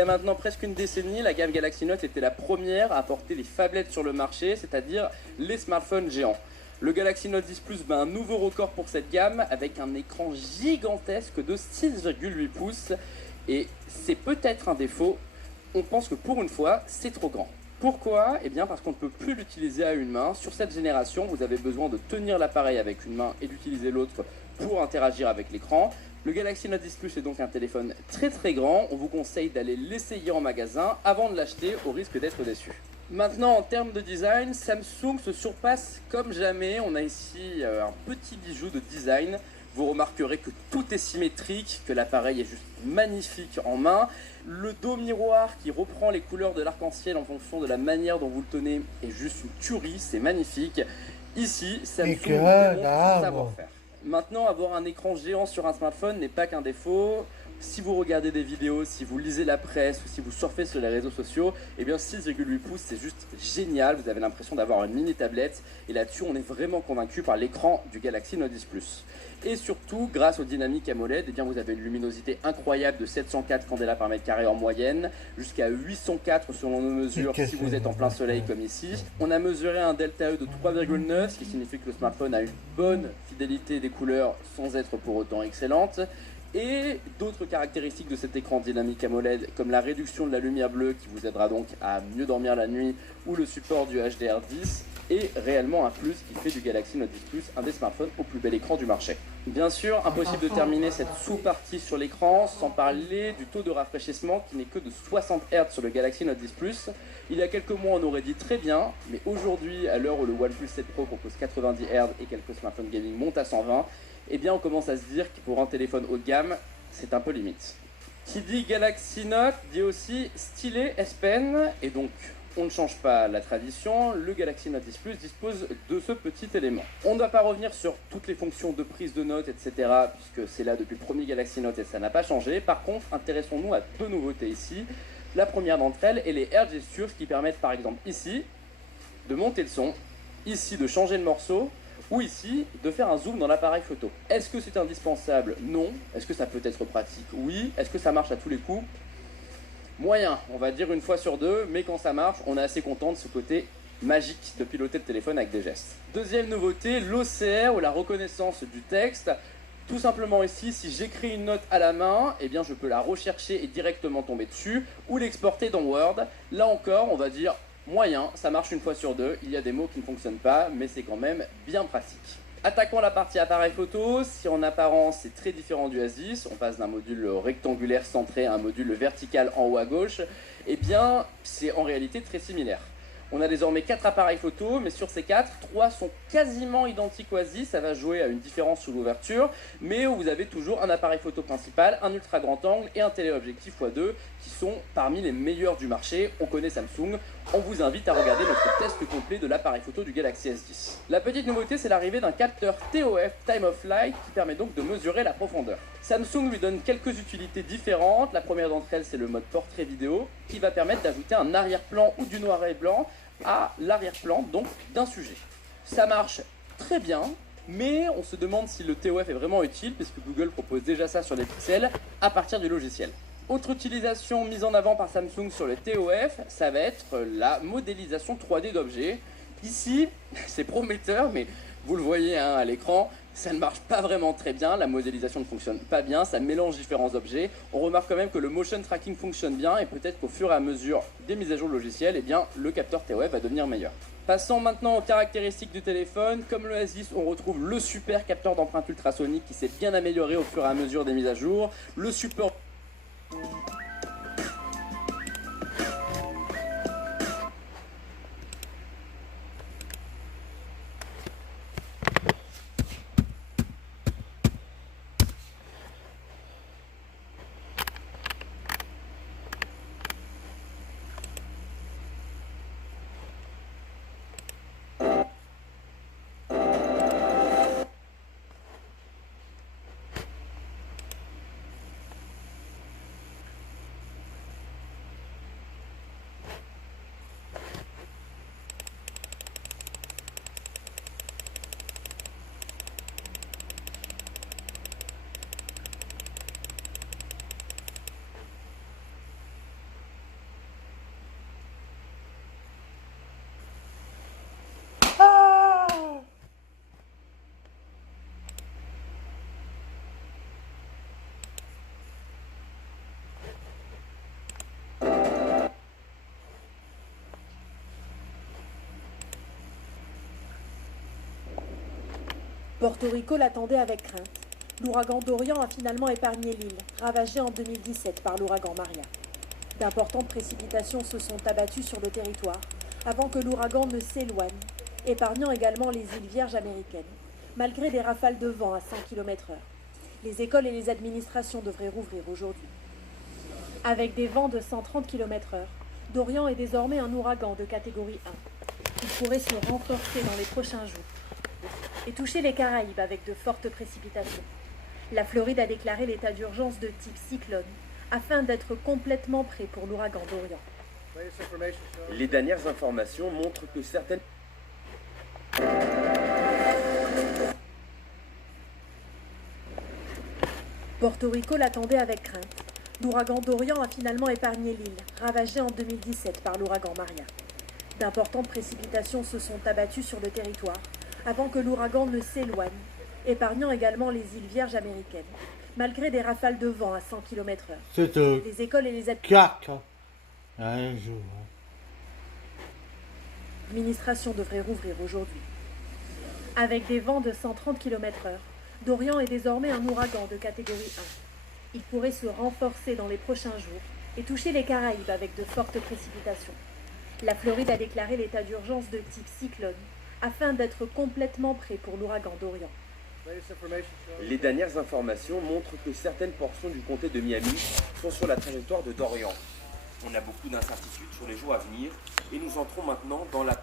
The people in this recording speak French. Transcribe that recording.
y a maintenant presque une décennie, la gamme Galaxy Note était la première à apporter les phablettes sur le marché, c'est-à-dire les smartphones géants. Le Galaxy Note 10 Plus bat un nouveau record pour cette gamme avec un écran gigantesque de 6,8 pouces. Et c'est peut-être un défaut, on pense que pour une fois, c'est trop grand. Pourquoi? Eh bien parce qu'on ne peut plus l'utiliser à une main. Sur cette génération, vous avez besoin de tenir l'appareil avec une main et d'utiliser l'autre pour interagir avec l'écran. Le Galaxy Note 10 Plus est donc un téléphone très grand. On vous conseille d'aller l'essayer en magasin avant de l'acheter au risque d'être déçu. Maintenant, en termes de design, Samsung se surpasse comme jamais. On a ici un petit bijou de design. Vous remarquerez que tout est symétrique, que l'appareil est juste magnifique en main. Le dos miroir qui reprend les couleurs de l'arc-en-ciel en fonction de la manière dont vous le tenez est juste une tuerie, c'est magnifique. Ici, Samsung démontre son savoir-faire. Maintenant, avoir un écran géant sur un smartphone n'est pas qu'un défaut. Si vous regardez des vidéos, si vous lisez la presse ou si vous surfez sur les réseaux sociaux, eh bien 6,8 pouces c'est juste génial, vous avez l'impression d'avoir une mini tablette et là-dessus on est vraiment convaincu par l'écran du Galaxy Note 10 Plus. Et surtout, grâce au dynamique AMOLED, eh bien vous avez une luminosité incroyable de 704 candela par mètre carré en moyenne, jusqu'à 804 selon nos mesures si vous êtes en plein soleil comme ici. On a mesuré un delta E de 3,9, ce qui signifie que le smartphone a une bonne fidélité des couleurs sans être pour autant excellente. Et d'autres caractéristiques de cet écran dynamique AMOLED comme la réduction de la lumière bleue qui vous aidera donc à mieux dormir la nuit ou le support du HDR10 est réellement un plus qui fait du Galaxy Note 10 Plus un des smartphones au plus bel écran du marché. Bien sûr, impossible de terminer cette sous-partie sur l'écran sans parler du taux de rafraîchissement qui n'est que de 60 Hz sur le Galaxy Note 10 Plus. Il y a quelques mois on aurait dit très bien, mais aujourd'hui à l'heure où le OnePlus 7 Pro propose 90 Hz et quelques smartphones gaming montent à 120, eh bien on commence à se dire que pour un téléphone haut de gamme, c'est un peu limite. Qui dit Galaxy Note dit aussi stylet S Pen, et donc on ne change pas la tradition, le Galaxy Note 10 Plus dispose de ce petit élément. On ne doit pas revenir sur toutes les fonctions de prise de notes, etc., puisque c'est là depuis le premier Galaxy Note et ça n'a pas changé. Par contre, intéressons-nous à deux nouveautés ici. La première d'entre elles est les Air Gestures qui permettent par exemple ici de monter le son, ici de changer de morceau, ou ici, de faire un zoom dans l'appareil photo. Est-ce que c'est indispensable? Non. Est-ce que ça peut être pratique? Oui. Est-ce que ça marche à tous les coups? Moyen, on va dire une fois sur deux, mais quand ça marche, on est assez content de ce côté magique de piloter le téléphone avec des gestes. Deuxième nouveauté, l'OCR ou la reconnaissance du texte. Tout simplement ici, si j'écris une note à la main, eh bien je peux la rechercher et directement tomber dessus, ou l'exporter dans Word. Là encore, on va dire moyen, ça marche une fois sur deux, il y a des mots qui ne fonctionnent pas, mais c'est quand même bien pratique. Attaquons la partie appareil photo. Si en apparence c'est très différent du A10, on passe d'un module rectangulaire centré à un module vertical en haut à gauche, eh bien c'est en réalité très similaire. On a désormais 4 appareils photo, mais sur ces 4, 3 sont quasiment identiques au A10, ça va jouer à une différence sous l'ouverture, mais où vous avez toujours un appareil photo principal, un ultra grand angle et un téléobjectif x2 qui sont parmi les meilleurs du marché. On connaît Samsung, on vous invite à regarder notre test complet de l'appareil photo du Galaxy S10. La petite nouveauté, c'est l'arrivée d'un capteur TOF, Time of Flight, qui permet donc de mesurer la profondeur. Samsung lui donne quelques utilités différentes. La première d'entre elles, c'est le mode portrait vidéo, qui va permettre d'ajouter un arrière-plan ou du noir et blanc à l'arrière-plan, donc d'un sujet. Ça marche très bien, mais on se demande si le TOF est vraiment utile, puisque Google propose déjà ça sur les pixels à partir du logiciel. Autre utilisation mise en avant par Samsung sur le TOF, ça va être la modélisation 3D d'objets. Ici, c'est prometteur, mais vous le voyez à l'écran, ça ne marche pas vraiment très bien, la modélisation ne fonctionne pas bien, ça mélange différents objets. On remarque quand même que le motion tracking fonctionne bien et peut-être qu'au fur et à mesure des mises à jour logicielles, eh bien, le capteur TOF va devenir meilleur. Passons maintenant aux caractéristiques du téléphone. Comme le S10, on retrouve le super capteur d'empreinte ultrasonique qui s'est bien amélioré au fur et à mesure des mises à jour, le support Porto Rico l'attendait avec crainte. L'ouragan Dorian a finalement épargné l'île, ravagée en 2017 par l'ouragan Maria. D'importantes précipitations se sont abattues sur le territoire avant que l'ouragan ne s'éloigne, épargnant également les îles Vierges américaines, malgré des rafales de vent à 100 km/h. Les écoles et les administrations devraient rouvrir aujourd'hui. Avec des vents de 130 km/h, Dorian est désormais un ouragan de catégorie 1. Il pourrait se renforcer dans les prochains jours et toucher les Caraïbes avec de fortes précipitations. La Floride a déclaré l'état d'urgence de type cyclone afin d'être complètement prêt pour l'ouragan Dorian. Les dernières informations montrent que certaines... Porto Rico l'attendait avec crainte. L'ouragan Dorian a finalement épargné l'île, ravagée en 2017 par l'ouragan Maria. D'importantes précipitations se sont abattues sur le territoire avant que l'ouragan ne s'éloigne, épargnant également les îles Vierges américaines, malgré des rafales de vent à 100 km/h. C'est Les écoles et les un jour. administrations devraient rouvrir aujourd'hui. Avec des vents de 130 km/h, Dorian est désormais un ouragan de catégorie 1. Il pourrait se renforcer dans les prochains jours et toucher les Caraïbes avec de fortes précipitations. La Floride a déclaré l'état d'urgence de type cyclone afin d'être complètement prêt pour l'ouragan Dorian. Les dernières informations montrent que certaines portions du comté de Miami sont sur la trajectoire de Dorian. On a beaucoup d'incertitudes sur les jours à venir et nous entrons maintenant dans la